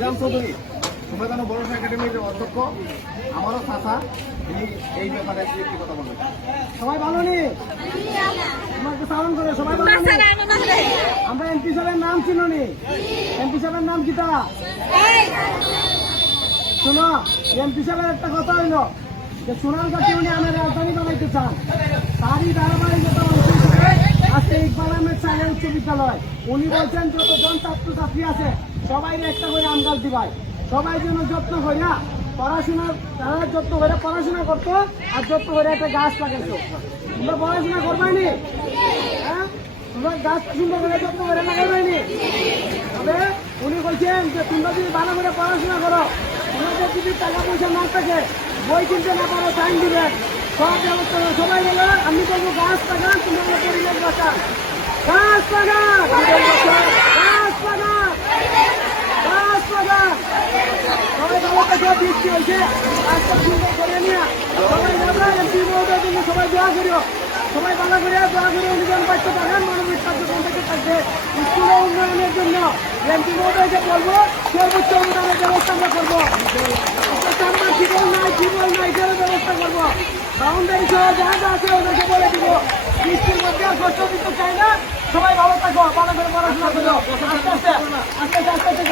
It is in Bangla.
নিলাম চৌধুরী সুমেধানো বড় একাডেমির অধ্যক্ষ, আমারও চাচা, এই ব্যাপারে একটি কথা বলবেন। সবাই ভালো নি? তোমাকে সালাম করে সবাই ভালো নি? আমরা এমপি সাহেবের নাম চিনো নি? এমপি সাহেবের নাম কিটা? শোনো, এমপি সাহেবের একটা কথা হইলো যে সোনারগাঁকে উনি আমার রাজধানী বানাইতে চান। তারই ধারাবাহিকতা আজকে ইকবাল আহমেদ সাহেব উচ্চ বিদ্যালয় উনি বলছেন যতজন ছাত্রছাত্রী আছে সবাই একটা করে আম গাছ দিবাই, সবাই যেন যত্ন করে পড়াশোনার, তারা যত্ন করে পড়াশোনা করতো আর যত্ন করে একটা গাছ লাগাইতো। তোমরা পড়াশোনা করবাইনি? হ্যাঁ, তোমরা গাছ সুন্দর করে যত্ন করে লাগাইবাইনি? তবে উনি বলছেন যে তোমরা যদি ভালো করে পড়াশোনা করো, তোমাদের যদি টাকা পয়সা না থাকে, বই কিনতে না পারো, টাইম দিবেন, সব ব্যবস্থা করে সবাই বলো আমি বলবো গাছ লাগান, তোমাদের পরিবেশ বাঁচান, গাছ লাগান, গাছ লাগান, গাছ লাগান। সবাই ভালো থেকে বৃষ্টি হয়েছে, গাছটা সুন্দর করে নিয়ে সবাই যাবে এমপি মহোদয়ের জন্য সবাই দোয়া করিও, সবাই ভালো করে দোয়া করে অনুদান পাইতে থাকেন, মানবিক কার্যক্রম থেকে থাকবে। স্কুলের উন্নয়নের জন্য এমপি মহোদয়কে বলবো সর্বোচ্চ অনুদানের ব্যবস্থা আমরা করবো। আমরা টিবল নাই এটারও ব্যবস্থা করবো। বাউন্ডারি সহ যা যা আছে ওদেরকে বলে দিব বৃষ্টির মধ্যে আর কষ্ট দিতে চাই না। সবাই ভালো থাকো, ভালো করে পড়াশোনা করো, আস্তে আস্তে আস্তে আস্তে